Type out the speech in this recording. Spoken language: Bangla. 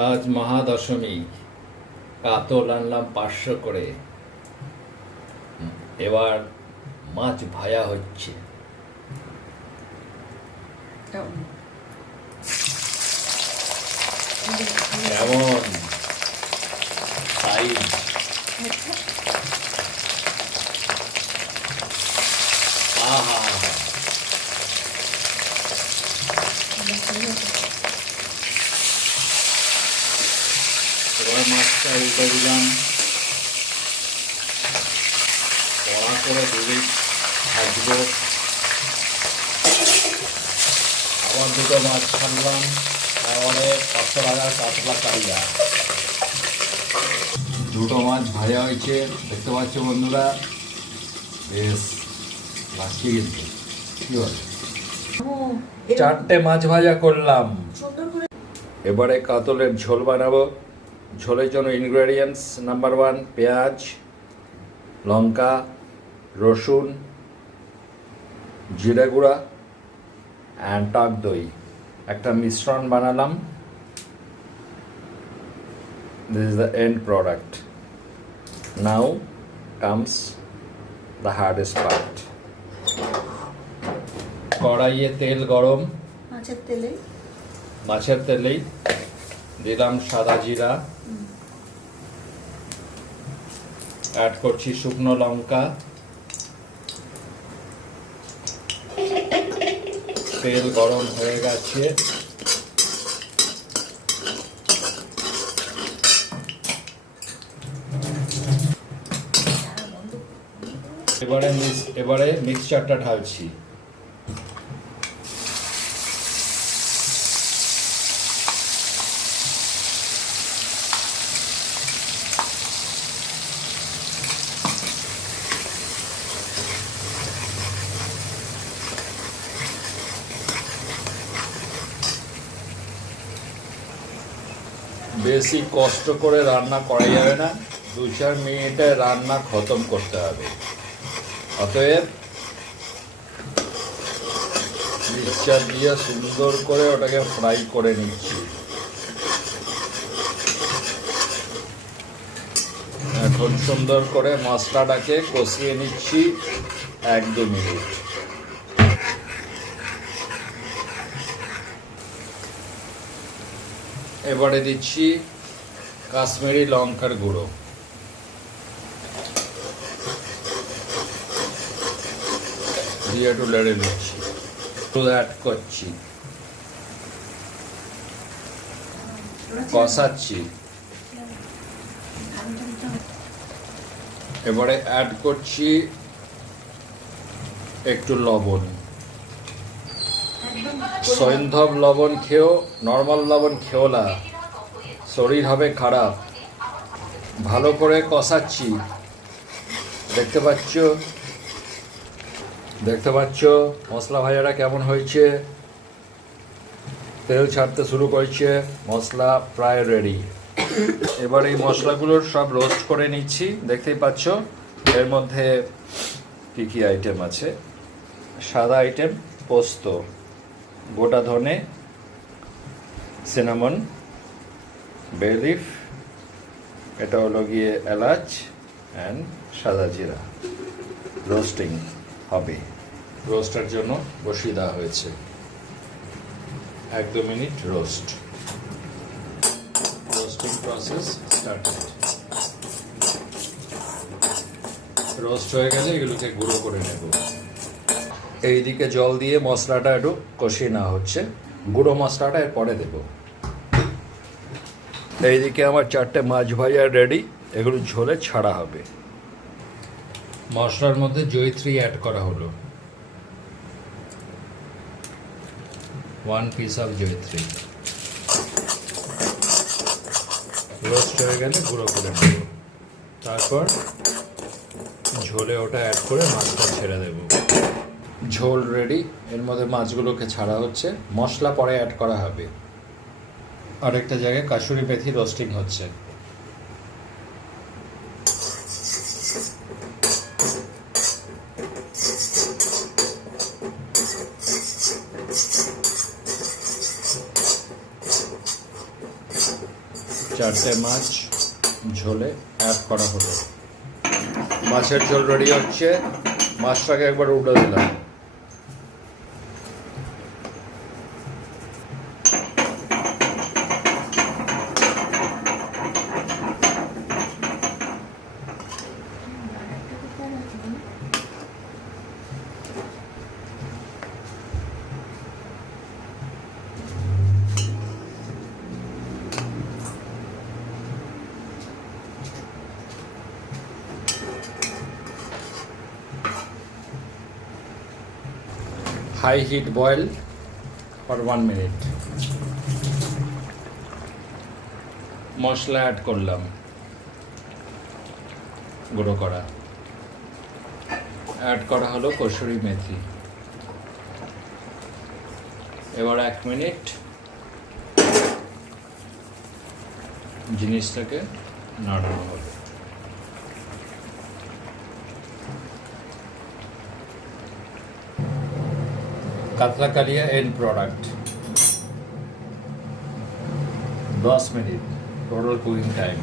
আজ মহাদশমী, কাতল আনলাম 500 করে। এবার মাছ ভাজা হচ্ছে। কেমন সাইজ! আহা, এবার মাছটা উল্টে দিলাম, কড়া করে ধুয়ে ভাজবো। আবার দুটো মাছ ছাড়লাম, তারপরে 500 টাকার কাতলা কালিয়া। দুটো মাছ ভাজা হয়েছে, দেখতে পাচ্ছ বন্ধুরা, বেশ লাগছে কিন্তু। কি বলে, 4টে মাছ ভাজা করলাম। এবারে কাতলের ঝোল বানাবো। ঝোলের জন্য ইনগ্রেডিয়েন্টস: নাম্বার 1 পেঁয়াজ, লঙ্কা, রসুন, জিরে গুঁড়া অ্যান্ড টক দই। একটা মিশ্রণ বানালাম। This is the end product. Now comes the hardest part. কড়াইয়ে তেল গরম, মাছের তেলেই দিলাম সাদা জিরা, অ্যাড করছি শুকনো লঙ্কা। তেল গরম হয়ে গেছে, এবারে মিক্সচারটা ঢালছি। বেশি কষ্ট করে রান্না করা যাবে না, 2-4 মিনিটে রান্না খতম করতে হবে। অতএব মিক্সচার দিয়ে সুন্দর করে ওটাকে ফ্রাই করে নিচ্ছি। এখন সুন্দর করে মশলাটাকে কষিয়ে নিচ্ছি 1-2 মিনিট। এবারে দিচ্ছি কাশ্মীরি লঙ্কার গুঁড়ো, দিয়ে একটু নেড়ে নিচ্ছি, অ্যাড করছি, কষাচ্ছি। এবারে অ্যাড করছি একটু লবণ। সৈন্ধব লবণ খেও, নর্মাল লবণ খেও না, শরীর হবে খারাপ। ভালো করে কষাচ্ছি। দেখতে পাচ্ছ মশলা ভাজাটা কেমন হয়েছে। তেল ছাড়তে শুরু করেছে, মশলা প্রায় রেডি। এবার এই মশলাগুলোর সব রোস্ট করে নিচ্ছি। দেখতেই পাচ্ছ এর মধ্যে কি কি আইটেম আছে। সাদা আইটেম পোস্ত, গোটা ধনে, সিনামন, বে লিফ, এটা হলো গিয়ে এলাচ অ্যান্ড সাদা জিরা। রোস্টিং হবে, রোস্টের জন্য বসিয়ে দেওয়া হয়েছে। 1-2 minute roasting process started. Roast হয়ে গেলে এগুলোকে গুঁড়ো করে নেব। এইদিকে জল দিয়ে মশলাটা একটু কষিয়ে নেওয়া হচ্ছে, গুঁড়ো মশলাটা এরপরে দেব। এইদিকে আমার 4টে মাছ ভাজা রেডি, এগুলো ঝোলে ছাড়া হবে। মশলার মধ্যে জয়িত্রী অ্যাড করা হলো, 1 পিস অফ জয়িত্রী। রোস্ট হয়ে গেলে গুঁড়ো করে নেব, তারপর ঝোলে ওটা অ্যাড করে মাছটা ছেড়ে দেব। ঝোল রেডি, এর মধ্যে মাছগুলোকে ছাড়া হচ্ছে, মশলা পরে অ্যাড করা হবে। আরেকটা জায়গায় কাসুরি মেথি রোস্টিং হচ্ছে। 4টে মাছ ঝোলে অ্যাড করা হলো। মাছের ঝোল রেডি হচ্ছে। মাছটাকে একবার উল্টে দিলাম। High heat boil for 1 minute. মশলা অ্যাড করলাম গুঁড়ো করা। অ্যাড করা হলো কসুরি মেথি। এবার 1 মিনিট জিনিসটাকে নাড়ানো হলো। Katla kalia end product. 10 minute total cooking time.